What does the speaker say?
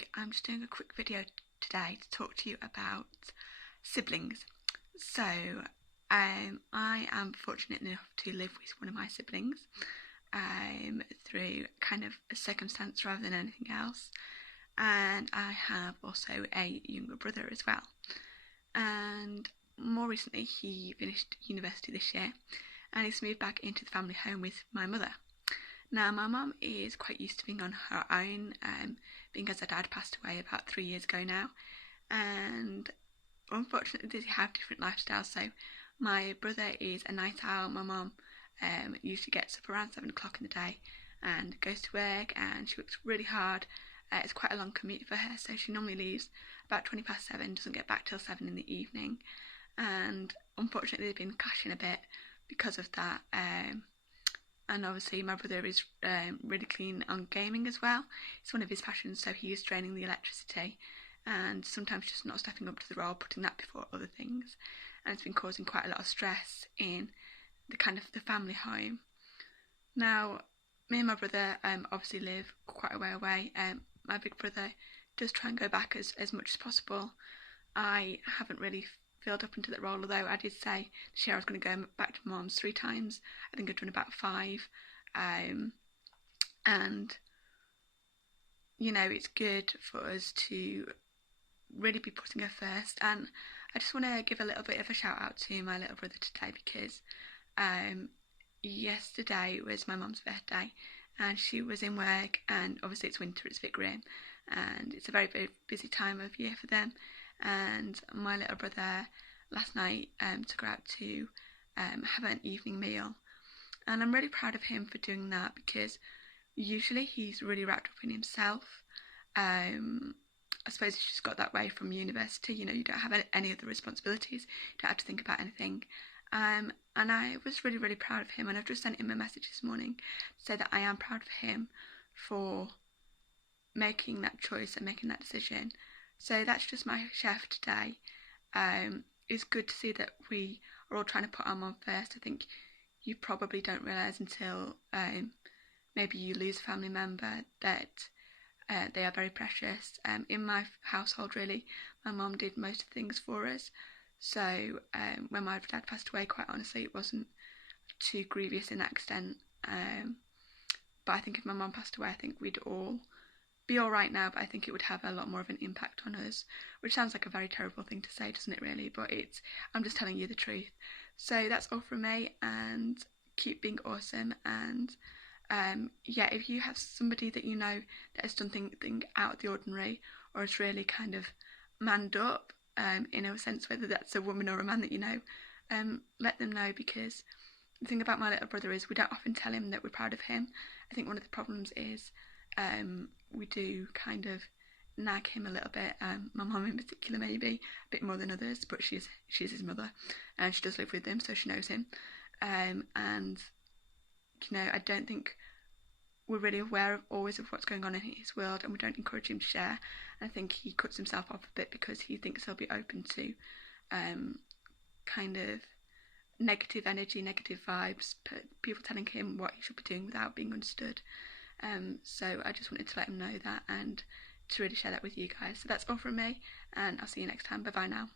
morning. I'm just doing a quick video today to talk to you about siblings. So I am fortunate enough to live with one of my siblings through kind of a circumstance rather than anything else, and I have also a younger brother as well. And more recently he finished university this year and he's moved back into the family home with my mother. Now, my mum is quite used to being on her own, being as her dad passed away about 3 years ago now, and unfortunately they have different lifestyles. So my brother is a night owl. My mum usually gets up around 7 o'clock in the day and goes to work, and she works really hard. It's quite a long commute for her, so she normally leaves about 20 past 7, doesn't get back till 7 in the evening, and unfortunately they've been clashing a bit because of that. And obviously my brother is really keen on gaming as well. It's one of his passions, so he is draining the electricity and sometimes just not stepping up to the role, putting that before other things. And it's been causing quite a lot of stress in the family home. Now, me and my brother obviously live quite a way away. My big brother does try and go back as much as possible. I haven't really filled up into that role, although I did say this year I was going to go back to Mum's 3 times. I think I've done about 5, and you know, it's good for us to really be putting her first. And I just want to give a little bit of a shout out to my little brother today, because yesterday was my mum's birthday and she was in work, and obviously it's winter, it's a bit grim, and it's a very, very busy time of year for them. And my little brother last night took her out to have an evening meal, and I'm really proud of him for doing that, because usually he's really wrapped up in himself. I suppose he's just got that way from university. You know, you don't have any other responsibilities, you don't have to think about anything. And I was really, really proud of him, and I've just sent him a message this morning to say that I am proud of him for making that choice and making that decision. So that's just my share for today. It's good to see that we are all trying to put our mum first. I think you probably don't realise until maybe you lose a family member that they are very precious. In my household, really, my mum did most of the things for us. So when my dad passed away, quite honestly, it wasn't too grievous in that extent. But I think if my mum passed away, I think we'd all be all right now, but I think it would have a lot more of an impact on us, which sounds like a very terrible thing to say, doesn't it really? But I'm just telling you the truth. So that's all from me, and keep being awesome. And yeah, if you have somebody that you know that has done something out of the ordinary, or has really kind of manned up, in a sense, whether that's a woman or a man that you know, let them know, because the thing about my little brother is we don't often tell him that we're proud of him. I think one of the problems is we do kind of nag him a little bit, my mum in particular maybe, a bit more than others, but she's his mother and she does live with him, so she knows him. And you know, I don't think we're really aware always of what's going on in his world, and we don't encourage him to share. And I think he cuts himself off a bit because he thinks he'll be open to kind of negative energy, negative vibes, people telling him what he should be doing without being understood. So I just wanted to let him know that and to really share that with you guys. So that's all from me, and I'll see you next time. Bye bye now.